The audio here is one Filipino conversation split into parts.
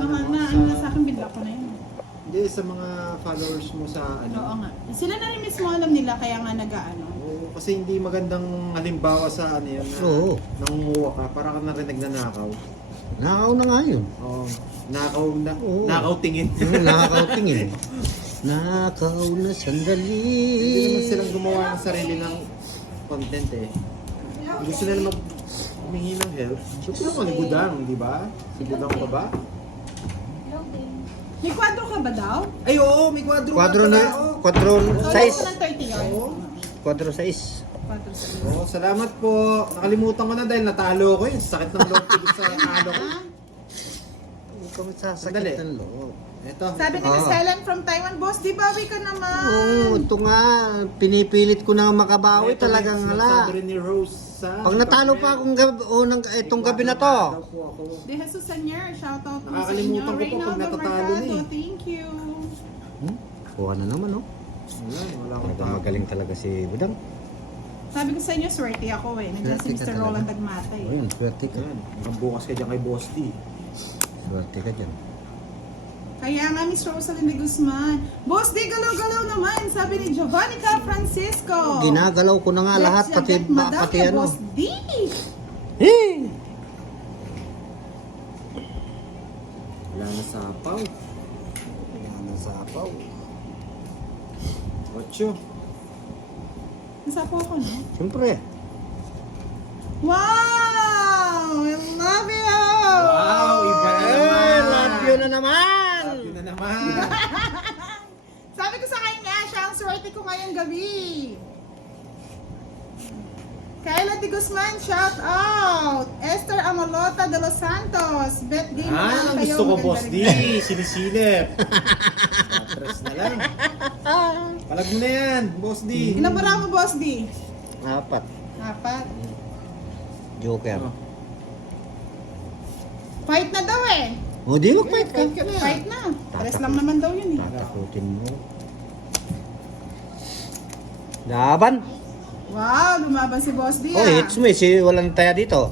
Ano sa akin, bigla ko na yun. Hindi, sa mga followers mo sa ano. Oo nga. Sila na rin mismo alam nila, kaya nga nag-ano. Oo, kasi hindi magandang halimbawa sa ano yun na Oo. nangunguha ka, para ka na rin nagnanakaw. Nakaw na nga yun. Oo, nakaw na, Oo. nakaw tingin. Nakaw tingin. Nakaw na sandali. Hindi naman silang gumawa ng sarili ng content eh. Gusto nila humingi ng help. Gusto mo ni Budang, di ba? Si Budang ba ba? May kwadro ka ba daw? Ay oo, may kwadro Kwadro nga na, pala, oh. kwadro Size? size. Ng 30 yun. Oo. Kwadro size. Kwadro sa Oo, salamat po. Nakalimutan ko na dahil natalo ko yun. Sakit ng loob ko sa natalo ko. Huwag kami Sandali. sasakit ng loob. Ito. Sabi ni Miss Ah. Helen from Taiwan, boss, di bawi ka naman. Oo, ito nga. Pinipilit ko na makabawi Ito, talagang sinasabi ala. rin ni Rose sa... Pag natalo pa akong itong gabi na to. Daw po ako. De Jesus Sanier, shout out po sa inyo. Nakakalimutan ko po pag Reynaldo natatalo na Mercado, eh. thank you. Kuha na naman, oh. Wala akong Talagang magaling talaga si Budang. Sabi ko sa inyo, swerte ako eh. Nandiyan si Swerte ka Mr. talaga. Roland Dagmata eh. Ayun, swerte ka. Yan, hanggang bukas ka dyan kay Boss D. Swerte ka dyan. Kaya nga, Miss Rosalind de Guzman. Boss, di galaw-galaw naman, sabi ni Giovannica Francisco. Ginagalaw ko na nga lahat, Let's pati, get Madam pati ya, ano. Boss D. Hey! Wala na sapaw. Wala na sapaw. 8. Nasa po ako, no? Siyempre. Wow! I love you! Wow, iba na naman. Love you na naman! Love you na naman. Sabi ko sa kanya, siya ang swerte ko ngayong gabi. Kayla de Guzman, shout out! Esther Amalota de Los Santos, Bet Game Ah, naman kayo, gusto ko maganda Boss D. rin. Sinisilip. Stress na lang. Palag mo na yan, Boss D. Ilan para mo, Boss D? 4. 4. Joker. Oh. Fight na daw eh. O, di mag-fight ka. Fight ka na. Fight na. Pares lang naman daw yun eh. Tatakutin mo. Laban! Wow, lumaban si Boss D Oh, ah. hits mo eh. Si walang taya dito.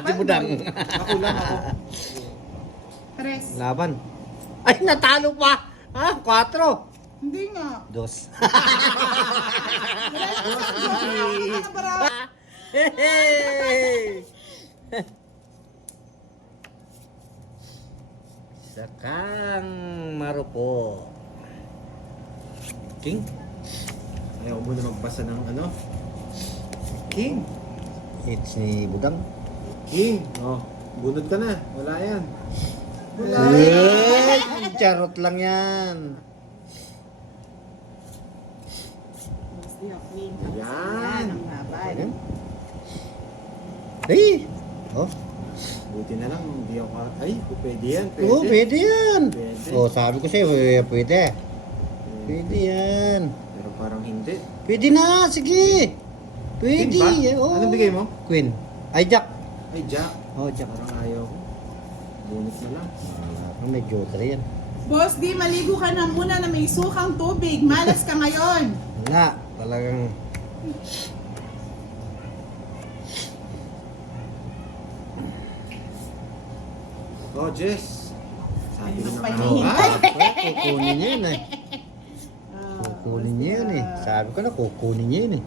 Si Budang. Ako lang ako. Pares. Laban. Ay, natalo pa! Ha? 4. Hindi nga. 2. Ano para? Hey! Sakang marupo. King? Ayaw mo na magbasa ng ano? King. Hits ni Budang. King. Oh, bunod ka na. Wala yan. Wala. Eh, charot lang yan. Boss D, okay. Yan. Ang laban. Ayan. Hey! Oh, Buti na lang, hindi ako... Ay, pwede yan. Pwede. oh, pwede yan. Pwede. Oh, sabi ko sa'yo, pwede. Pwede yan. Pero parang hindi. Pwede na, sige. Pwede. Queen ba? Oh. Anong bigay mo? Queen. Ay, Jack. Ay, Jack. Oh, Jack. Parang ayaw ko. Bunot na lang. May joker yan. Boss D, maligo ka na muna na may sukang tubig. Malas ka ngayon. Wala. Talagang... Oh, Jess. Sabi Ayun na ang nga pahinihintay. kukunin niya yun eh. Kukunin niya yun eh. Sabi ko na, kukunin niya yun eh.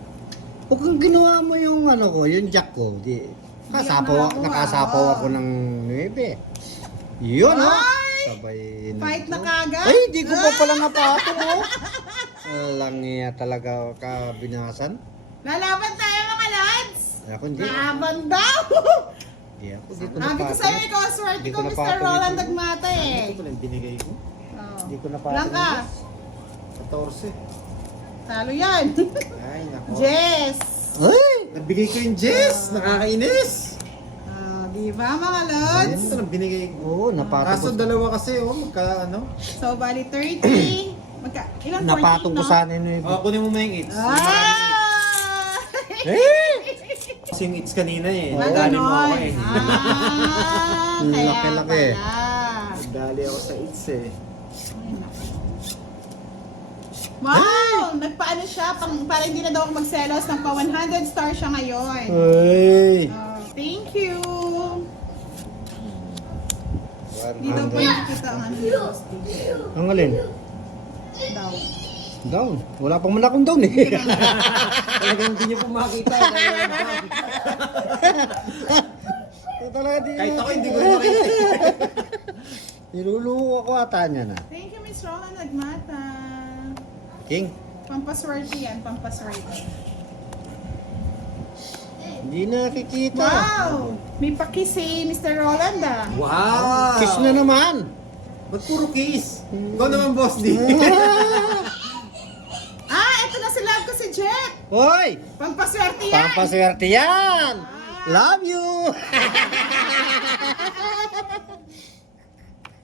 Huwag kang ginawa mo yung ano ko, yung Jack ko. Di, nakasapaw ako ng 9. Yun ha. Ay! Sabay Fight na kagad? Ay, di ko pa pala napatong oh. Alang niya talaga kabinasan. Lalaban tayo mga lads. Ako hindi. Laban daw. Di ako. Di ko Sabi ko sa'yo, ikaw ang swerte Di ko, ko Mr. napatong Roland ito. Dagmata Ito eh. pala yung binigay ko. Oh. Di ko napatong. Ilan ka? 14. Talo yan. Ay, nako. Jess. Ay! Nabigay ko yung Jess. Nakakainis. Di ba mga lods? Ito na binigay ko. Oo, napatong Kaso ko. dalawa kasi, oh, magka ano. So, bali 30. Ilan 14, Napatong ko no? sana yun. Oh, kunin mo na yung its. Ah! Eh! Kasi yung its kanina eh. Ah, Nadali mo ako ganon. eh. Kaya Laki-laki. pala. Nadali ako sa its eh. Ay, naku. Wow! Nagpaano siya, para hindi na daw ako magselos ng pa 100 star siya ngayon. Ay! Oh, thank you! Hindi daw pa nakikita ang ano ni Boss D. Ang alin? Daw. Down. Wala pang man akong down eh. Talagang hindi niyo po makita. Talaga di. Kahit ako hindi ko rin makita. Niluluho ako ata niya na. Thank you, Miss Roland Nagmata. King, Pampaswerte yan, pampaswerte. hindi nakikita. Wow! May pakis si Mr. Roland ah. Wow! Kiss na naman. Ba't puro kiss? Ikaw naman, Boss D. Ah, eto na si love ko si Jet. Hoy! Pampaswerte yan. Pampaswerte yan! Love you!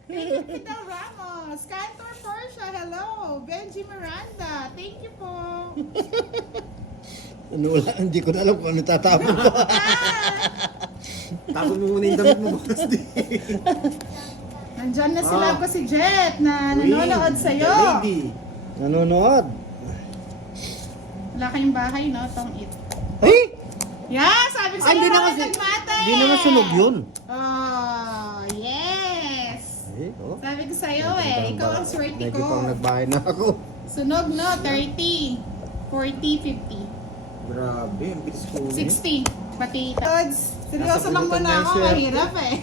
Fidel Ramos, Cantor Portia, hello. Benji Miranda, thank you po. Ano wala, hindi ko na alam kung ano tatapon ko. Tapos mo muna yung damit mo, Boss D. Nandyan na si love ko si Jet na nanonood sa'yo. Lady. Nanonood. Wala kayong bahay, no? Tong it. Hey! Yeah, sabi ko Ay, sa'yo, di naman, Roland Nagmata. di naman sunog yun. Oh, yes. Eh, oh. Sabi ko sa'yo ikaw ang swerte Medyo pang ko. nagbahay na ako. Sunog, no? 30, 40, 50. Grabe, ang bilis ko. 60. Pati Tods, seryoso Nasa lang pulutan muna na yung ako, swerte. mahirap eh.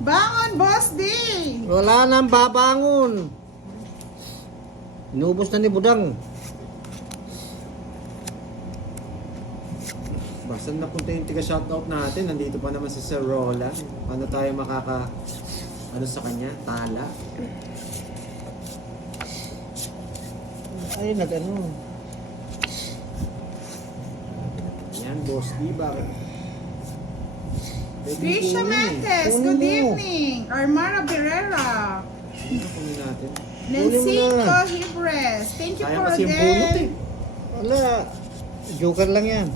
Bangon, Boss D! Wala nang babangon. Inubos na ni Budang. Basta napunta yung tiga-shoutout natin, nandito pa naman si Sir Roland. Paano tayo ano sa kanya? Tala? Ay, nag-ano. Yan, Boss D, bakit? Pwede Trisha kunin eh. Mentes, Kunin good mo. evening. Armara Berrera. Ano kunin natin? Lencico Hibres, thank you Sayang for kasi yung bunot eh. again. Wala. Joker lang yan.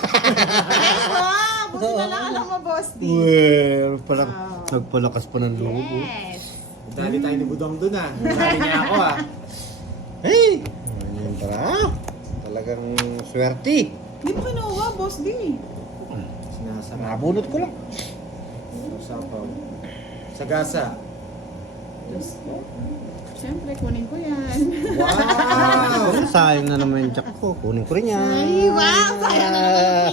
Ay, wow! Buti na lang alam mo, Boss D. Well, pala, Wow. nagpalakas pa ng loob. Oh. Yes. Dali tayo ni Budong dun ah. Dali niya ako ah. Hey! Ayun tara. Talagang swerte. Hindi mo kinuha, Boss D. Sinasama. Nabunot ko lang. Sapaw. Sagasa. Diyos ko. Siyempre, kunin ko yan. Wow! Ano, sayang na naman yung jack ko. Kunin ko rin yan. Ay, wow! Sayang na naman.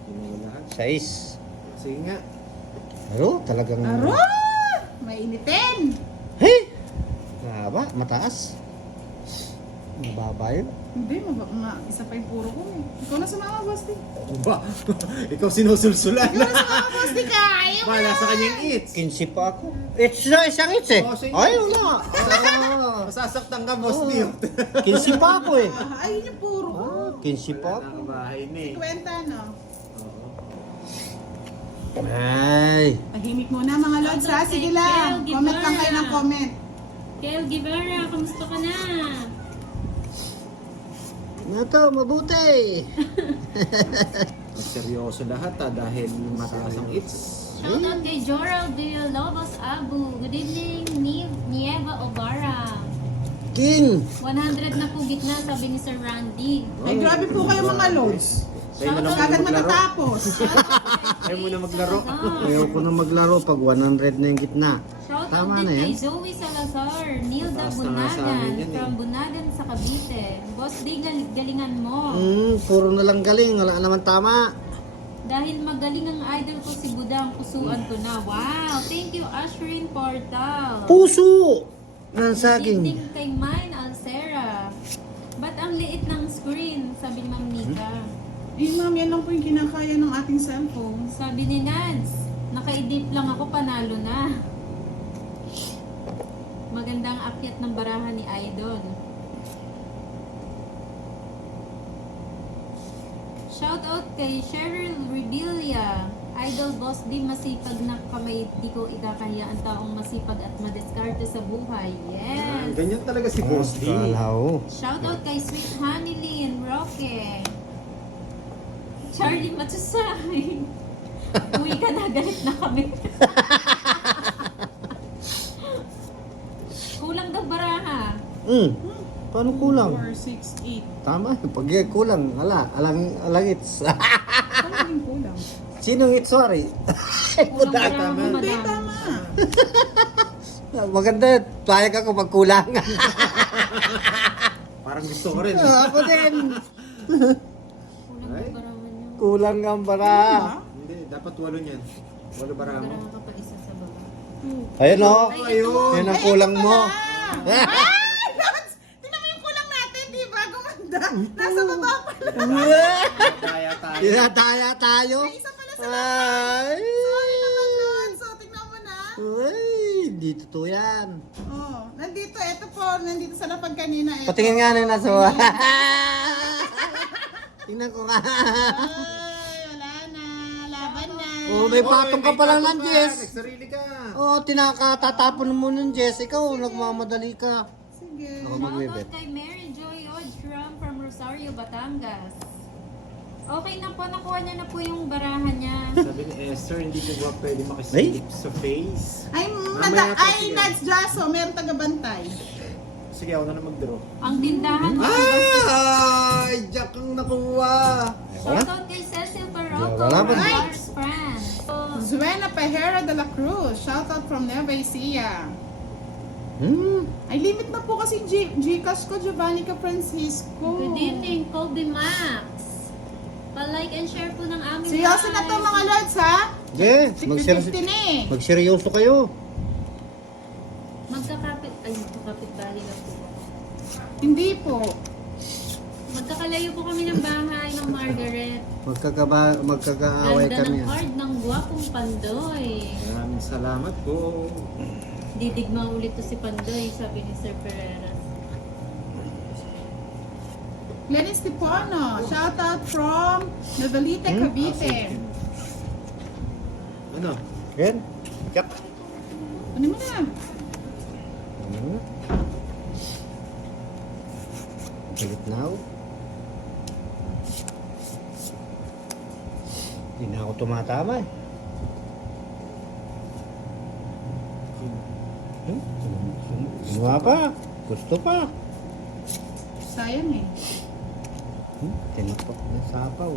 Kinuha lahat. 6. Sige nga. Pero talagang... Aro! Mainitin. Hey! Mahaba, mataas. Mababa yun. Hindi, isa pa yung puro ko eh. Ikaw na sumama, Boss D. Ba? Ikaw sinusulsulan. Ikaw na sumama, Boss D, kayo Wala sa kanyang eats. 15 pa ako. Isang its eh. Oh, sige. Ay, wala. Ah, Masasaktan ka, Boss D. 15 pa ako eh. Ayun yung puro ko. 15 pa Wala ako. na kabahay na eh. Kwenta, no? Oo. Ay. Tahimik muna mga lods ha. Sige lang. Comment lang kayo ng comment. Kel Guevara, kamusta ka na? Ano to, mabuti. Seryoso lahat dahil mataas ang its. Shoutout kay Joral Villalobos Abu. Good evening, Nieva Obara. King. 100 na po gitna, sabi ni Sir Randy. Ay, grabe po kayo mga lods. Tayo na lang Kagad muna maglaro. matatapos. Tayo muna maglaro. Ayaw ko na maglaro pag 100 na yung gitna. Shoutout Tama din na yan. kay Zoe Salazar, Nilda Taas na nga sa amin Bunagan, yan eh. from Bunagan sa Cavite. Boss D, galingan mo. Puro na lang galing. Wala naman tama. Dahil magaling ang idol ko si Budang, pusuan ko na. Wow! Thank you, Ashrin Portal. Puso. Ng Good saging. evening kay Mine Alcera. Ba't ang liit ng screen? Sabi ni Ma'am Nika. Eh, ma'am, yan lang po yung kinakaya ng ating cellphone. Sabi ni Nance, naka-edit lang ako, panalo na. Magandang akyat ng barahan ni Idol. Shoutout kay Cheryl Rebilla. Idol Boss D, masipag na kamay, di ko ikakahiya ang taong masipag at madiskarte sa buhay. Yes! Ganyan talaga si Boss D. Kalaw. Shoutout kay Sweet Hamilyn Roque. Charlie Matsusay. Uwi ka na, galit na kami. Kulang daw baraha. Paano kulang? 4, 6, 8. Tama. Pag kulang, alang its. Ano yung kulang? Sinong its, sorry? Kulang Budak. barahan mo, Hindi, madam. tama. Maganda, payag ako pag kulang. Parang gusto ko rin. Ako din. Kulang Ay. ang barahan niyo. Kulang ang bara. Hindi, dapat 8 niyan. 8 bara mo. Barahan ka pa isa sa baba. Ayun o. Ayun. Yun ang kulang mo. Ay, Lods! Tingnan mo yung kulang natin, di ba? Gumanda. Nasa baba pala. Kaya tayo. Tinataya tayo. May isa pala sa Ay. Sorry naman, Lods. So, tingnan mo na. Ay, hindi totoo yan. Oh, nandito, eto po, nandito sa lapag kanina. Eto. Patingin nga na yung nasa Tingnan ko nga. Ay, wala na. Laban na. Oh, may patong ka pala ng Jess. Nagsarili ka. Oh, tinakatatapon mo ng Jess. Ikaw, nagmamadali ka. Sige. Ako magbibet. Shoutout kay Mary Joy Odram from Rosario, Batangas. Okay na po, nakuha niya na po yung barahan niya. Sabi ni Esther, hindi ko ba pwede makisilip sa face? Ay, Mamaya to, ay, sige. Nads Jaso, meron tagabantay. Sige, ako na lang mag-draw. Ang tindahan mo. Ay! Jack ang nakuha! Shoutout kay Cecil Parroco Wala from ba? Mars, France. Zuena Pejera de la Cruz, shoutout from Nueva Ecija. Ay, limit na po kasi Gcash ko, Giovanni Ka Francisco. Good evening, Colby Max. Pa-like and share po ng aming Seryoso na to mga Lods, ha? Yeah, 50-50 na eh. magseryoso kayo. Magkakapit bahay na po. Hindi po. Magkakalayo po kami ng bahay ng Margaret. Magkakaaway Ganda kami. ng card ng gwapong Pandoy. Maraming salamat po. Didigma ulit to si Pandoy, sabi ni Sir Pereira. Glennis Tipono, shoutout from Novelita, Cavite. Ano? Ken? Jack. Ano mo na? Bilit now. Hindi na ako tumatama eh. Gumawa pa. Gusto pa. Sayang eh. Tinapak na sapaw.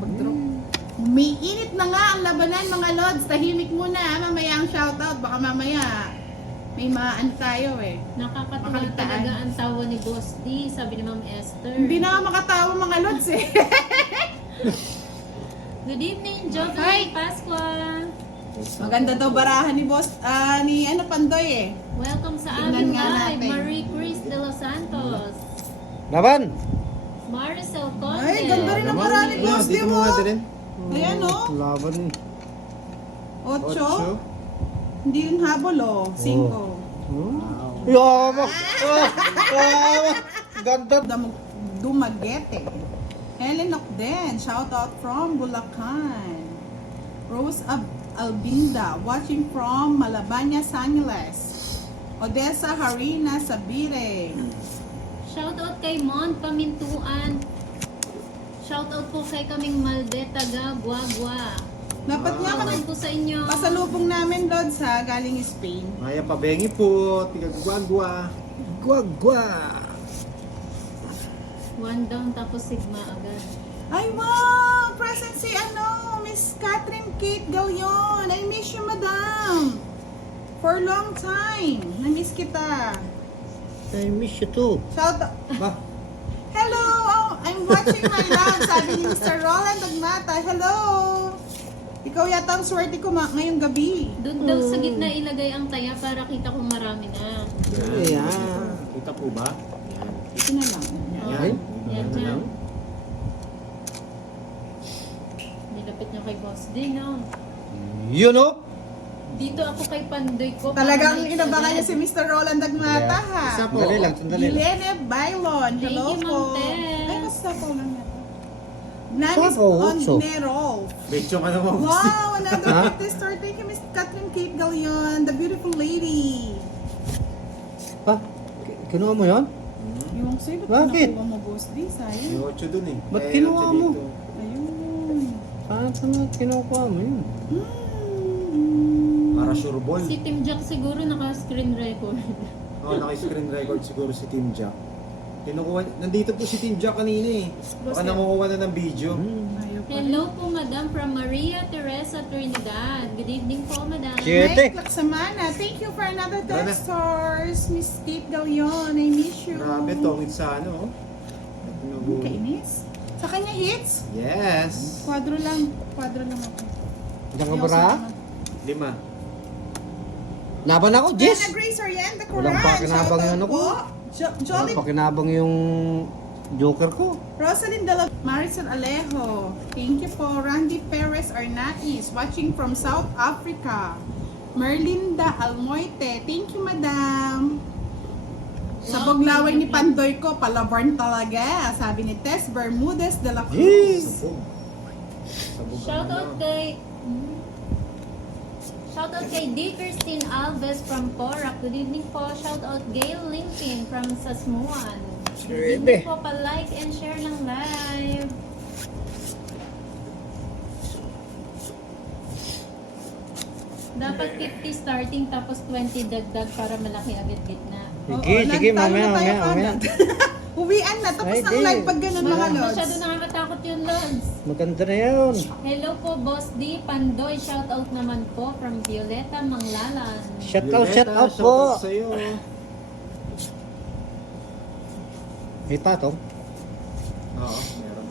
Mag-drop. Umiinit na nga ang labanan mga Lods. Tahimik muna ha. Mamaya ang shoutout. Baka mamaya may maan tayo eh. Nakakatawa Makalitaan. talaga ang tawa ni Boss D, sabi ni Ma'am Esther. Hindi na nga makatawa mga Lods eh. Good evening, Hi. Jocelyn Pasqua. Maganda daw barahan ni Boss, ni Pandoy eh. Welcome sa Tingnan aming nga live, natin. Marie Chris de los Santos. Laban! Maricel Conde. Ay, ganda rin ang barahan ni Boss, di Dito mo mo? nga din. Ayan oh. Laban eh. 8. Hindi rin habol oh. 5. Yama! Yama! Ganda! Dumagete. Helen Ocden, shout out from Bulacan. Rose Albinda, watching from Malabanya, Angeles. Odessa Harina Sabire. Shoutout kay Mon Pamintuan. Shoutout po kay kaming Malde, taga Guagua. Dapat nga Shoutout kami po sa inyo. pasalubong namin, Lods ha, galing Spain. Maya Pabengi po, tiga Guagua. Guagwa! One down tapos sigma agad. Ay wow! Present si Miss Catherine Kate Gaulion. I miss you, madam. For a long time. Na-miss kita. I miss you too. Shout out. Ba? Hello! Oh, I'm watching my love, sabi ni Mr. Roland Agmata. Hello! Ikaw yata ang swerte ko ngayong gabi. Doon daw sa gitna ilagay ang taya para kita kung marami na. Ayan. Kita po ba? Yan. Ito na lang. Yan. Yan na dyan. lang. Nilapit niya kay Boss D, no? You know? Dito ako kay Pandoy ko. Talagang para may inabangan niya si Mr. Roland Agmata, ha? Isa po. Sandali lang, sandali lang. Helene Bailon. Thank Hello you, po. Ma'am Tess. Ay, basta po lang yata. Namis Sapo, on utso. Nerol. Medyo ka naman. Wow, another Ha? 50 star. Thank you, Miss Catherine Kate Gaulion, the beautiful lady. Ha? Kinuha mo yun? Yung sa'yo, Bakit? nakuha mo, Boss D? Sayang. May 8 dun eh. Ba't Kaya kinuha 8 mo? dito. Ayun. Saan nga kinuha mo yun? Para sure ball. Si Team Jack siguro naka-screen record. Oo, naka-screen record siguro si Team Jack. Kinukuha, nandito po si Team Jack kanina eh. Baka Boss, nangukuha na ng video. Ayun Hello po, Madam, from Maria Teresa Trinidad. Good evening po, Madam. Cheers. Mike Laksamana, thank you for another Tara na. 10 stars. Miss Kate Galion, I miss you. Grabe, tongit sa ano. Kainis. Sa kanya hits? Yes. Kwadro lang ako. Diyan ka bara? 5. Laban ako, Yes. Jess. Grace Oriente, Walang Coran. pakinabang Shoutout yun ako. po. Wala Jolly pakinabang yung joker ko. Rosalind de la Maricel Alejo. Thank you po. Randy Perez Arnaiz, watching from South Africa. Merlinda Almoite. Thank you, madam. Sa Boglaway ni Pandoy ko, palabarn talaga. Sabi ni Tess Bermudez de la Cruz. Jeez. Shoutout kay D. Christine Alves from Porac. Good evening po. Shoutout Gail Lincoln from Sasmuan. Good evening po. Pa-like and share ng live. Dapat 50 starting tapos 20 dagdag para malaki agad gitna. Sige, mamaya. Uwian na, tapos Ay, ang di. live pag ganun mga lods. Masyado nakakatakot yung Lods. Maganda na yun. Hello po, Boss D. Pandoy. Shoutout naman po from Violeta Manglalan. Shout Violeta, out po. sa'yo. May patong. Oo, meron.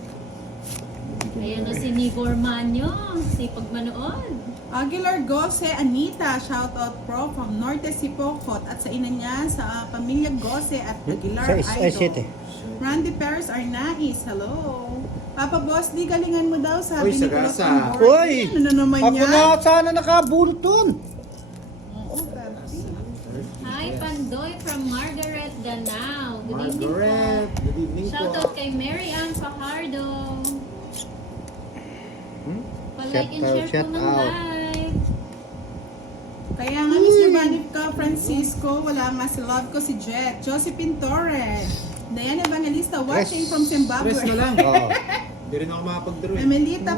Ayan na si Nigor Manyo. Sipag manood. Aguilar Gose Anita, shoutout pro from Norte Sipocot at sa ina niya sa pamilya Gose at Aguilar Sa Idol. 7. Randy Perez Arnaiz, hello. Papa Boss, di galingan mo daw, Uy, sabi ni Kulot sagasa. on board. Uy! Ano na naman Ako yan? na sana nakabunot dun. Hi, Pandoy from Margaret Danao. Good evening po. Margaret, good evening po. Shoutout kay Mary Ann Fajardo. Pa-like and share Shout po ng out. live. Kaya nga, Miss Giovannica Francisco, wala nga si love ko si Jet. Josephine Torres. Diana Evangelista, watching Yes. from Zimbabwe. Stress na lang. Oo. Hindi rin ako makapag-draw eh. Emelita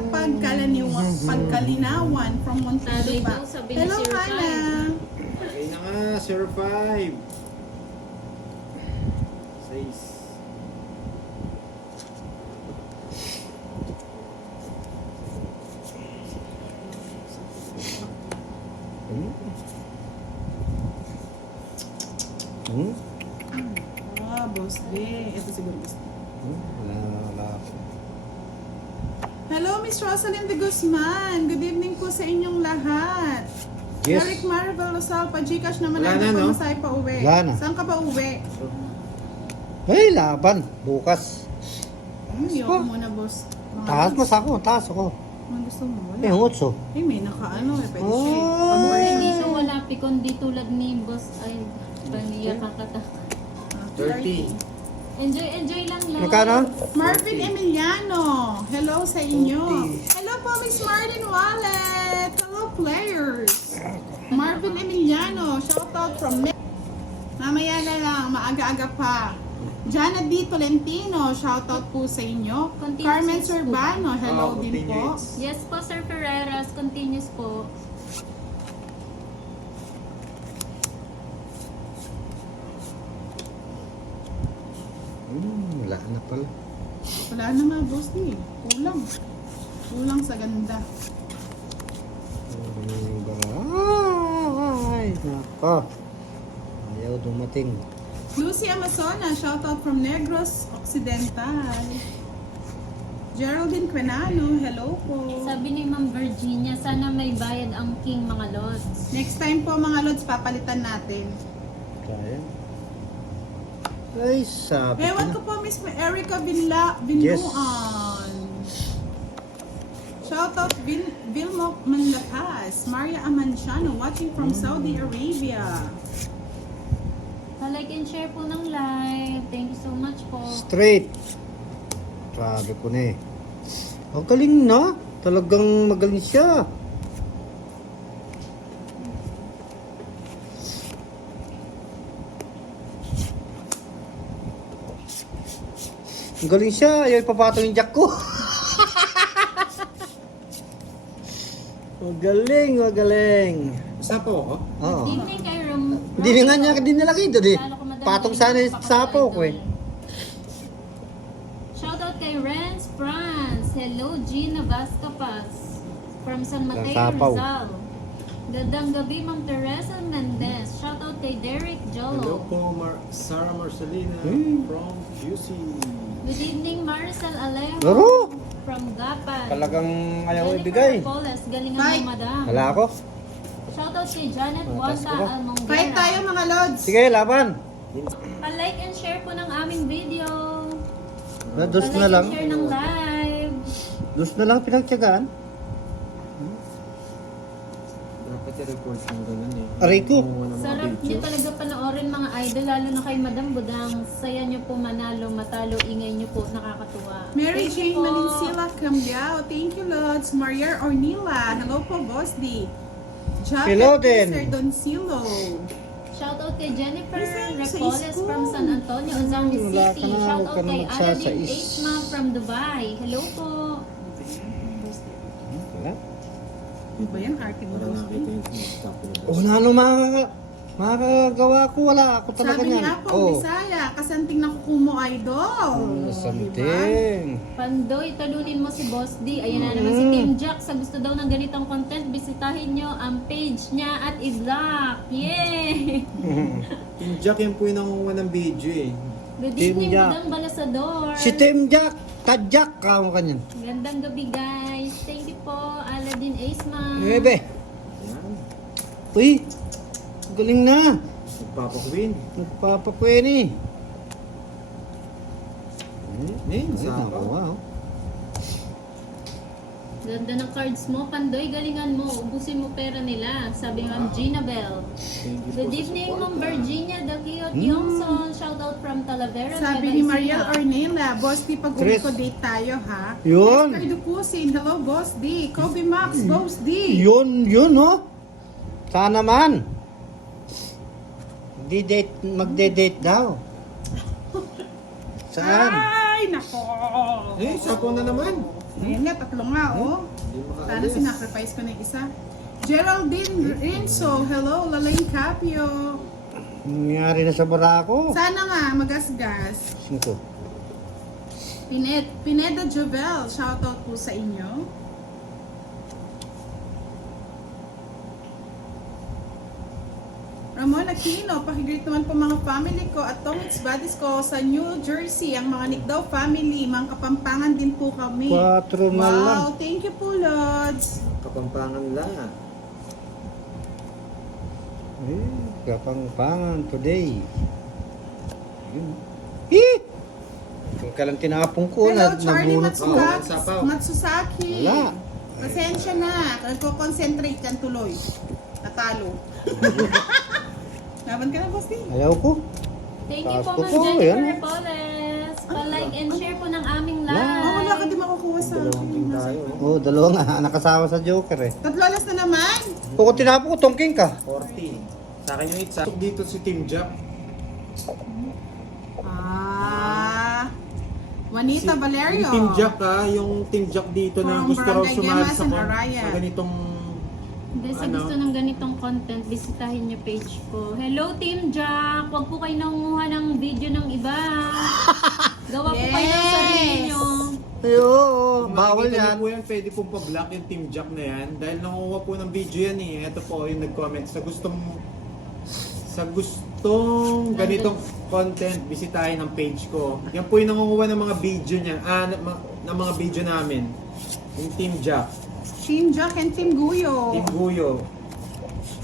Pagkalinawan from Montelupa. Sabi ni Hello, Sir Hannah. Okay na nga, 05. 6. Hmm? Ah, Boss D. Ito siguro gusto. Wala. Hello, Miss Rosalind de Guzman. Good evening po sa inyong lahat. Yes. Eric Marvel Rosal, pa-Gcash naman Wala ang na, no? pamasahe pa uwi. Wala na. Saan ka pa uwi? Ay, laban. Bukas. Ayoko muna, boss. Taas mas ako. Taas ako. Anong gusto mo? Wala. Eh, utso. Eh, may naka-ano eh. Pwede siya eh. Oh. Conversion. Dito wala pikon di tulad ni Boss. Ay, paniya kakata. 30. Enjoy lang lang. Magkano? Marvin Emiliano. Hello sa inyo. 40. Hello po, Miss Marlene Wallet. Hello, players. Marvin Emiliano. Shoutout from Mamaya na lang. Maaga-aga pa. Jana D. Tolentino. Shoutout po sa inyo. Continuous Carmen po. Sorbano. Hello Oh, din po. continuous. Yes po, Sir Ferreras. Continuous po. Wala na pala. Wala na nga, boss ni. Kulang. Kulang sa ganda. Ay, nako. Ayaw dumating. Lucy Amazona, shoutout from Negros Occidental. Geraldine Quenano, hello po. Sabi ni Ma'am Virginia, sana may bayad ang king mga lods. Next time po mga lods, papalitan natin. Kaya. Ay, sabi ko Ewan na. ko po, Miss Erica Vinuan. Yes. Shoutout Vilmo Manlakas. Maria Amanciano, watching from Saudi Arabia. Pa-like and share po ng live. Thank you so much po. Straight. Sabi ko na eh. Ang galing na. Talagang magaling siya. Ang galing siya. Ayaw ipapatong yung jack ko. Magaling, magaling. Sapo ako? Oo. Good evening kay Rom. Hindi nga niya din nalaki doon eh. Lalo ko madami Patong sana yung napaka- sapo ko eh. Shoutout kay Renz France. Hello, Gina Vascapas from San Mateo, Sapaw. Rizal. Gandang gabi, Ma'am Teresa Mendez. Shoutout kay Derek Hello Jolo. po, Sarah Marcelina Hmm. from QC. Good evening, Maricel Alejo Laro! from Gapan. Talagang ayaw Jennifer ibigay. Poles, galingan Bye. mo, madam. Wala ako. Shoutout kay Janet Ah, Wanda tas ko ba? Almonguera. Fight tayo mga lods. Sige, laban. Pa-like and share po ng aming video. Dos Pa-like na lang. and share ng live. Dos na lang pinagtyagaan. Dapat i-report ng ganun eh. Aray ko. Kumuha ng mga Sarap videos. niyo talaga panoorin mga idol, lalo na kay Madam Budang. Saya niyo po manalo, matalo, ingay niyo po, nakakatuwa. Mary Thank you Jane po. Malinsila Cambiao. Thank you, Lods. Maria Ornila. Hello po, Boss D. Hello din. Sir Doncillo. Shoutout kay Jennifer Listen, sa Repoles school. from San Antonio, Ozami Wala ka City. na, Shoutout huwag ka na kay Aladdin magsasais. Esma from Dubai. Hello po. Wala. Ano ba yan? Arte mo Para Boss nakita D? yung sinistop ko na Oh, na ano makakagawa ko, wala ako talaga Sabi niyan. niya po, Bisaya, kasanting na kukumo idol. Something. Pandoy, talunin mo si Boss D. Ayan na naman si Team Jack. Sa gusto daw ng ganitong content, bisitahin nyo ang page niya at i-block. Yay! Team Jack yan po yung nangunguha ng video eh. Good Team evening, Jack. Madam Balasador. Si Tim Jack, Tadjak ka mo kanyan. Gandang gabi, guys. Thank you po, Aladdin Esma. Ebe. Yan. Uy, galing na. Nagpapakwin. Nagpapapweni. Eh, Ay, sapaw. nakuha. Ganda ng cards mo, Pandoy. Galingan mo. Ubusin mo pera nila. Sabi Ma'am Gina Bell. Thank you po Good sa evening, support, Ma'am ah. Virginia Dakiot Yongson. Shoutout from Talavera. Sabi Nueva ni Mariel Ecija. Ornella, Boss D, pag Chris. ko date tayo ha. Yun. Esther Ducusin, hello Boss D. Kobe Max, Boss D. Yun, no? Sana man. Magde-date daw. Saan? Ay, nako. Eh, sapaw na naman. Ayan nga, tatlo nga, oh. Hindi Sana makaalis. sinacrifice ko na yung isa. Geraldine Rinso, hello, Lalaine Capio. Nangyari na sa barako. Sana nga, magasgas. Sino? Pineda Jovel, shoutout po sa inyo. Ramon Aquino, pakigreet naman po mga family ko at Tomits Buddies ko sa New Jersey, ang mga Nikdaw family, mga Kapampangan din po kami. 4 na lang. Wow, thank you po, Lods. Kapampangan lang. Kapangpangan today. Yun. Yung kalang tinapong ko Hello, na Charlie nabunot ko. walang sapaw. Matsusaki. Wala. Pasensya na. Nagko-concentrate yan tuloy. Natalo. Laban ka na, Boss D. Ayaw ko. Thank you po, Taas ko Ma'am po, Jennifer yan. Repoles. Pa-like and share po ng aming Wala. live. Oh, wala ka din makukuha sa Dalawang team tayo. Oh, dalawa nga. Nakasawa sa Joker eh. Tatlo alas na naman. Kung tinapon ko, tongking ka. 40. Sa akin yung itsa. Dito si Team Jack. Juanita Valerio. Yung Team Jack yung Team Jack dito na From gusto raw Barangay sumali Gemas sa, and Araya. sa ganitong Hindi, sa Ano? gusto ng ganitong content, bisitahin niyo page ko. Hello, Team Jack! Huwag po kayo nangunguha ng video ng iba. Gawa po kayo ng Yes! sarili niyo. Ay, oo, Kung bawal makikita niyo yan. po yan, pwede pong pa-block yung Team Jack na yan. Dahil nanguha po ng video yan eh. Ito po yung nag-comment. Sa gustong ganitong content, bisitahin ang page ko. Yan po yung nangunguha ng mga video niya. Ng mga video namin. Yung Team Jack. Team Jack and Team Guyo. Team Guyo.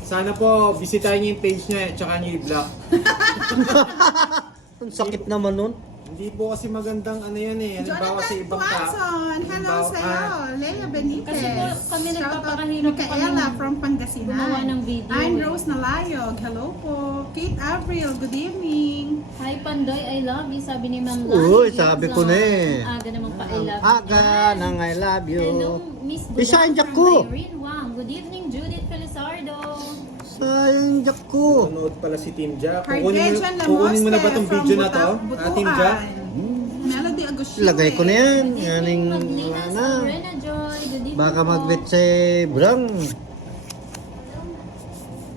Sana po, bisitahin niyo yung page niya at saka niyo i-block. Ang sakit naman nun. Hindi po kasi magandang ano yan eh. Halimbawa sa Jonathan ibang tao. Tuason. Hello Halimbawa- sa'yo. Lea Benitez. Kasi po, kami Shoutout nagpapakahirap po Micaela kami from Pangasinan. gumawa ng video. I'm Rose Nalayog. Hello po. Kate Avril. Good evening. Hi, Pandoy, I love you. Sabi ni Ma'am Uy, Lani sabi ko Gibson. na eh. Ang aga naman pa, I Ang love you. aga ng I love you. Hello, Miss Isa yung Budang Jack from ko. Irene Wang. Good evening, Judith Felizardo. Sayang Jack ko. Nanood pala si Team Jack. Cardejan Kukunin mo na ba itong from video na to? Team Jack? Melody Agustin. Lagay ko na yan. Good Yaning evening, wala Maglina na. Sabrina Joy. Good evening Baka po. mag-bet si Brang.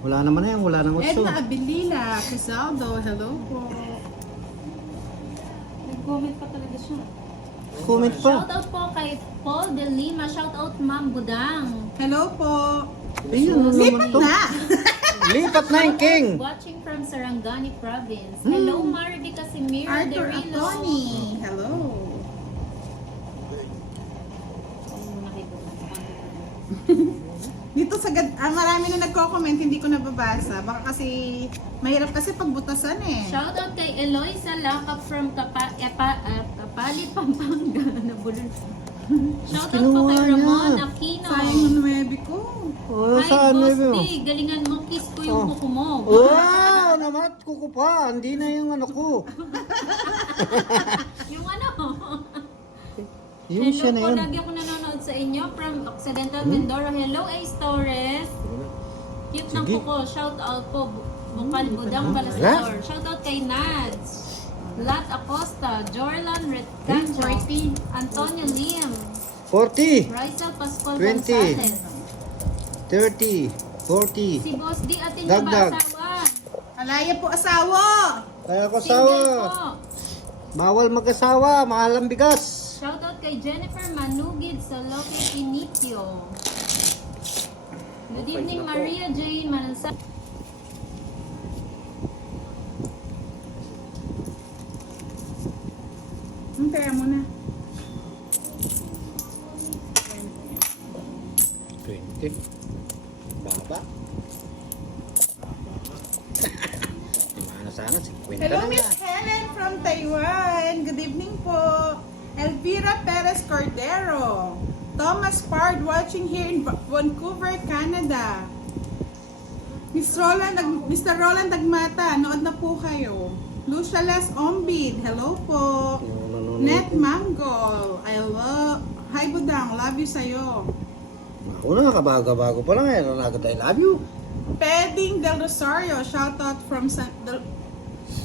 Wala naman na yan. Wala naman so. Edna Abilila. Crisaldo. Hello po. Nag-comment pa talaga siya. Comment pa. Shoutout po kay Paul De Lima. Shoutout Ma'am Budang. Hello po. Ayun, ano naman Lipat to? na. Lipat na yung king. Watching from Sarangani Province. Hello, Marvy Casimiro Arthur Derilo. Antoni. Hello. Dito sa marami na nagko-comment, hindi ko nababasa. Baka kasi mahirap kasi pagbutasan eh. Shoutout kay Eloisa Lakap from Kapali, Pampanga. Nabulol. Shoutout po kay Kinuha Ramon niya. Aquino. Sayang yung 9 ko. Oh, Hi, saan Boss yun? D. Galingan mo, kiss ko yung Oh. kuko mo. Wow, naman kuko pa. Hindi na yung ano ko. Yung ano? Yung Hello siya na po, yun. lagi ako nanonood sa inyo from Occidental Mindoro. Hello, Ace Torres. Cute ng Sige. kuko. Shout out po, Bukal Budang Balastor. Shout out kay Nads. Lat Acosta, Jorlan Retcancho, Antonio Lim, 40, Rizal Pascual 20. Gonzalez. 30, 40. Si Boss D, atin niyo ba Dagdag. asawa? Alaya po asawa. Kaya ko Single asawa. po. Bawal mag-asawa. Mahal ang bigas. Shoutout kay Jennifer Manugid sa Loque Inicio. Good evening, Maria Jane Manansa. Pera mo na. 20. Baba. Dimana sana? 50 Hello, na Miss nga. Helen from Taiwan. Good evening po. Elvira Perez Cordero. Thomas Pard watching here in Vancouver, Canada. Mr. Roland Dagmata, nood na po kayo. Lucia Les Ombid, hello po. Net Manggol, hi Budang, love you sa'yo. Ako na, kabago-bago pa lang eh. Agad I love you. Peding Del Rosario, shoutout from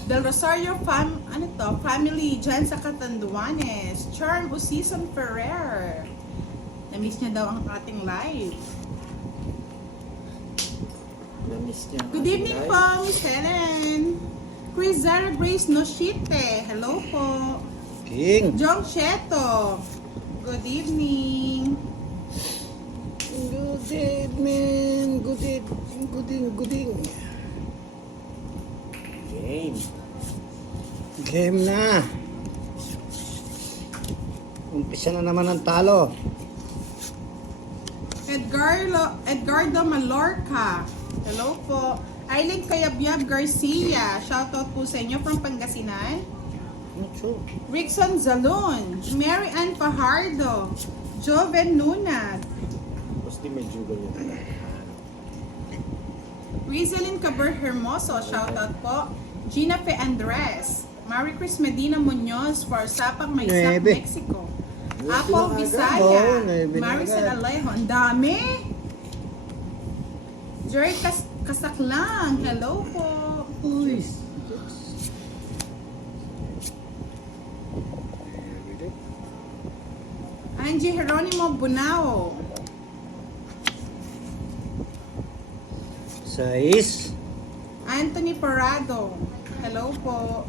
Del Rosario family dyan sa Catanduanes. Charm Usison Ferrer. Na-miss niya daw ang ating live. Na-miss niya. Good evening po, Miss Helen. Chris Zara Grace Noshite, hello po. King. Jong Cheto, good evening. Good evening. Good. Game. Game na. Umpisa na naman ang talo. Edgardo Malorca, hello po. Aileen Kayabyab Garcia, shoutout po sa inyo from Pangasinan. Rickson Zalon, Mary Ann Fajardo, Joven Nunat, Tapos di may jugal yun. Rizalyn Caber Hermoso, shoutout po. Gina Fe Andres, Marie Chris Medina Munoz for Sapang Maysak, Nuebe. Mexico. Nuebe Apple na Bisaya, agad. Oo, nuebe na Maricel agad. Alejo, ang dami. Jerry Kasaklang, hello po. Uy. Angie Jeronimo Bunao, 6. Anthony Parado, hello po.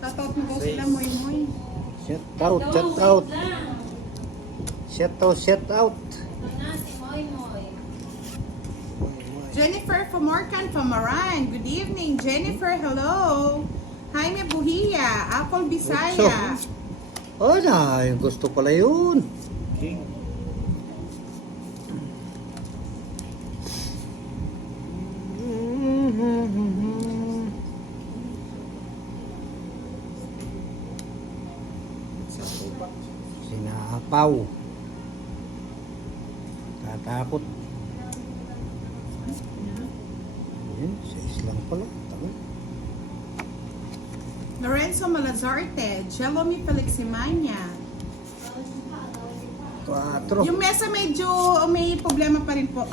Shoutout mo daw sila, Moy Moy. Shout out. Shout out. Jennifer Famorcan Famaran, good evening. Jennifer, hello. Jaime Buhia, Apple Bisaya. Oh na, yung gusto pala yun. King. Sako pa. Sinapaw. Tatakot. Yan, 6 lang pala. Tama. Lorenzo Malazarte, Jelomy Feliximania. 4. Yung mesa medyo may problema pa rin po.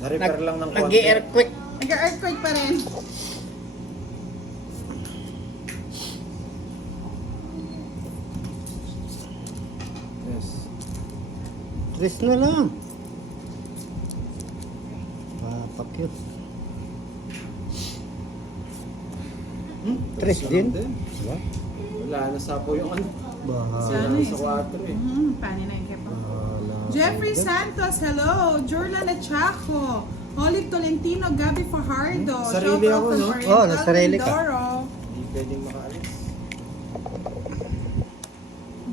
Na-repair lang ng konti. Nag-earthquake. Nag-earthquake pa rin. Yes. 3 na lang. Papakit. 3 din. Diba? Wala na sa po yung ano. Bahala. Sana eh. Sa 4 eh. Paano na yung kepa? Bahala. Jeffrey Santos, hello. Jurlan Achaco. Olive Tolentino, Gabi Fajardo. Sarili Shout out ako, from no? Oriental Oh, nasarili ka. Mindoro. Hindi pwedeng makaalis.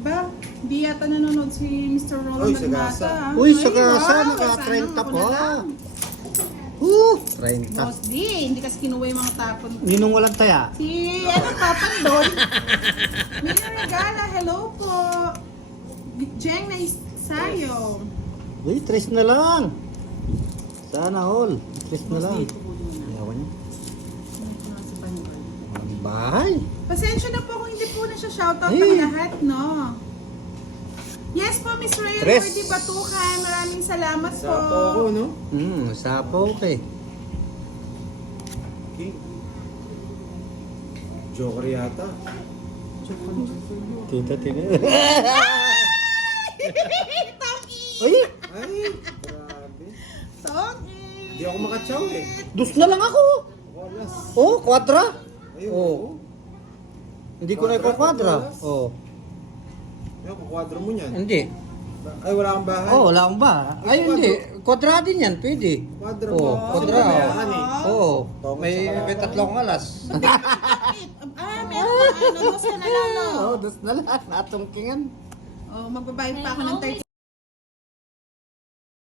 Ba, di yata nanonood si Mr. Uy, Roland sa Nagmasa. Gasa. Uy, sa Ay, Gasa, wow, naka sana 30 ako pa. na lang. 30. Boss D, hindi kasi kinuha yung mga tapon. Ninong walang taya. Si, ano, Papan doon? Mino Regala, hello po. Jeng na Sayo. Uy, 3 na lang. Sana all. 3 na lang. Ayaw niya. Ang bahay. Pasensya na po kung hindi po na siya shoutout Eh. ng lahat, no? Yes po, Miss Rael, Tres. Worthy Batukan. Maraming salamat po. Sapo ako, no? Sapo okay. King. Joker yata. Tita tina. Toki! Uy, Ay, grabe. Toki! Hindi ako makatsaw eh. dus na lang ako. Walas. Oh, kwadra. Ayun. Oh. Hindi ko na Kwadra, ikakwadra. kwadras. Oh. Ayun, kukwadro mo niyan. Hindi. Ay, wala kang bahay. Oh, wala akong ba? Ay, Ay, hindi. Kwadra din yan, pwede. Kwadro Oh, mo. kwadra. Bayahan eh. Oo. Tawag May, sa kalahatan. may tatlong alas. Meron pa, ano, dos ka na lang, no? Oh, dus na lang. Natungkingan. Oh, magbabayad pa ako I ng always